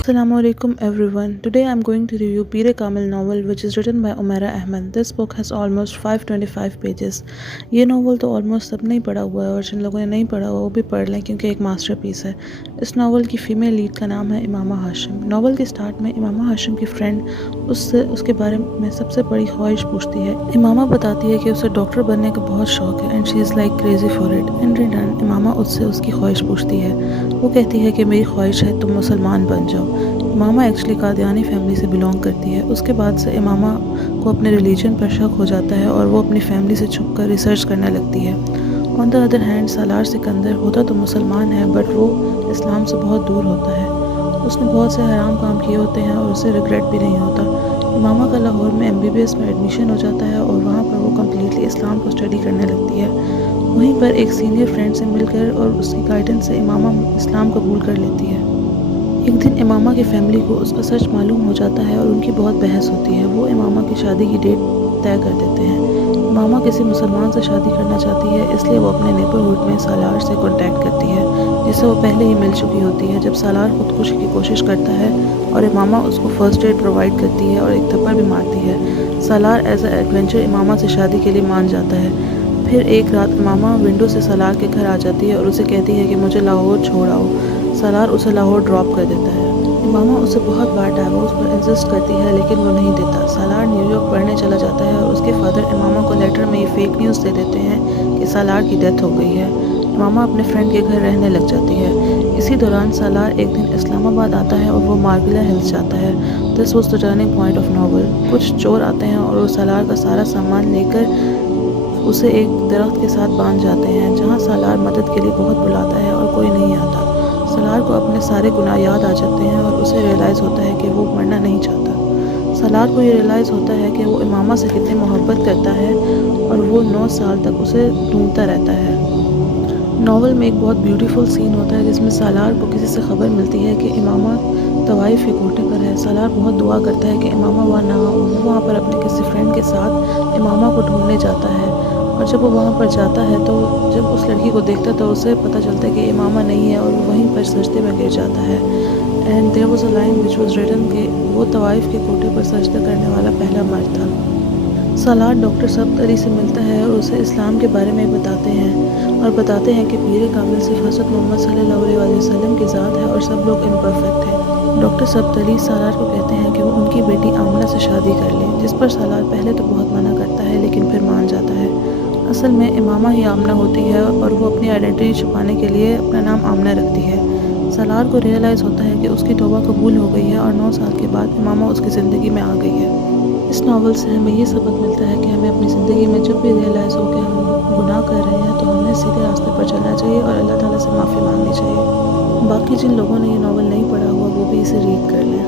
Assalamu alaikum everyone. Today I'm going to review Peer Kamil novel which is written by Umaira Ahmed. This book has almost 525 pages. یہ novel تو almost سب نے ہی پڑھا ہوا ہے اور جن لوگوں نے نہیں پڑھا ہوا وہ بھی پڑھ لیں کیونکہ ایک ماسٹر پیس ہے. اس ناول کی فیمیل لیڈ کا نام ہے امامہ ہاشم. ناول کے سٹارٹ میں امامہ ہاشم کی فرینڈ اس کے بارے میں سب سے بڑی خواہش پوچھتی ہے. امامہ بتاتی ہے کہ اسے ڈاکٹر بننے کا بہت شوق ہے and she is like crazy for it. In return Imama اس سے اس کی خواہش پوچھتی ہے. وہ کہتی ہے کہ میری خواہش ہے تم مسلمان بن جاؤ. امامہ ایکچولی قادیانی فیملی سے بلونگ کرتی ہے. اس کے بعد سے امامہ کو اپنے ریلیجن پر شک ہو جاتا ہے اور وہ اپنی فیملی سے چھپ کر ریسرچ کرنے لگتی ہے. آن دا ادر ہینڈ سالار سکندر ہوتا تو مسلمان ہے بٹ وہ اسلام سے بہت دور ہوتا ہے. اس نے بہت سے حرام کام کیے ہوتے ہیں اور اسے ریگریٹ بھی نہیں ہوتا. امامہ کا لاہور میں MBBS میں ایڈمیشن ہو جاتا ہے اور وہاں پر وہ کمپلیٹلی اسلام کو اسٹڈی کرنے لگتی ہے. وہیں پر ایک سینئر فرینڈ سے مل کر اور اس کی گائیڈنس سے امامہ اسلام قبول کر لیتی ہے. ایک دن امامہ کی فیملی کو اس کا سچ معلوم ہو جاتا ہے اور ان کی بہت بحث ہوتی ہے. وہ امامہ کی شادی کی ڈیٹ طے کر دیتے ہیں. امامہ کسی مسلمان سے شادی کرنا چاہتی ہے اس لیے وہ اپنے نیبرہڈ میں سالار سے کانٹیکٹ کرتی ہے جس سے وہ پہلے ہی مل چکی ہوتی ہے. جب سالار خودکشی کی کوشش کرتا ہے اور امامہ اس کو فرسٹ ایڈ پرووائڈ کرتی ہے اور ایک تھپڑ بھی مارتی ہے. سالار ایز اے ایڈونچر امامہ سے شادی کے لیے مان جاتا ہے. پھر ایک رات امامہ ونڈو سے سالار کے گھر آ جاتی ہے اور اسے کہتی ہے کہ مجھے لاہور چھوڑ آؤ. سالار اسے لاہور ڈراپ کر دیتا ہے. امامہ اسے بہت بار ڈائیورس پر انسسٹ کرتی ہے لیکن وہ نہیں دیتا. سالار نیو یارک پڑھنے چلا جاتا ہے اور اس کے فادر امامہ کو لیٹر میں یہ فیک نیوز دے دیتے ہیں کہ سالار کی ڈیتھ ہو گئی ہے. امامہ اپنے فرینڈ کے گھر رہنے لگ جاتی ہے. اسی دوران سالار ایک دن اسلام آباد آتا ہے اور وہ مارگلا ہلز جاتا ہے. This was the turning point of novel. کچھ چور آتے ہیں اور وہ سالار کا سارا سامان لے کر اسے ایک درخت کے ساتھ باندھ جاتے ہیں جہاں سالار مدد کے لیے بہت بلاتا ہے اور کوئی نہیں آتا. سالار کو اپنے سارے گناہ یاد آ جاتے ہیں اور اسے ریئلائز ہوتا ہے کہ وہ مرنا نہیں چاہتا. سالار کو یہ ریئلائز ہوتا ہے کہ وہ امامہ سے کتنی محبت کرتا ہے اور وہ 9 سال تک اسے ڈھونڈتا رہتا ہے. ناول میں ایک بہت بیوٹیفل سین ہوتا ہے جس میں سالار کو کسی سے خبر ملتی ہے کہ امامہ طوائف کے کوٹے پر ہے. سالار بہت دعا کرتا ہے کہ امامہ وہاں نہ ہو. وہ وہاں پر اپنے کسی فرینڈ کے ساتھ امامہ کو ڈھونڈنے جاتا ہے اور جب وہ وہاں پر جاتا ہے تو جب اس لڑکی کو دیکھتا ہے تو اسے پتہ چلتا ہے کہ امامہ نہیں ہے اور وہ وہیں پر سجدے میں گر جاتا ہے. And there was a line which was written کہ وہ طوائف کے کوٹے پر سجدہ کرنے والا پہلا مرد تھا. سالار ڈاکٹر سبت علی سے ملتا ہے اور اسے اسلام کے بارے میں بتاتے ہیں کہ پیر کامل صرف حضرت محمد صلی اللہ علیہ وسلم کی ذات ہے اور سب لوگ امپرفیکٹ ہیں. ڈاکٹر سبت علی سالار کو کہتے ہیں کہ وہ ان کی بیٹی آمنہ سے شادی کر لیں جس پر سالار پہلے تو بہت منع کرتا ہے لیکن پھر مان جاتا ہے. اصل میں امامہ ہی آمنہ ہوتی ہے اور وہ اپنی آئیڈینٹی چھپانے کے لیے اپنا نام آمنہ رکھتی ہے. سالار کو ریئلائز ہوتا ہے کہ اس کی توبہ قبول ہو گئی ہے اور 9 سال کے بعد امامہ اس کی زندگی میں آ گئی ہے. اس ناول سے ہمیں یہ سبق ملتا ہے کہ ہمیں اپنی زندگی میں جب بھی ریئلائز ہو کہ ہم گناہ کر رہے ہیں تو ہمیں سیدھے راستے پر چلنا چاہیے اور اللہ تعالیٰ سے معافی مانگنی چاہیے. باقی جن لوگوں نے یہ ناول نہیں پڑھا ہوا وہ بھی اسے ریڈ کر لیں.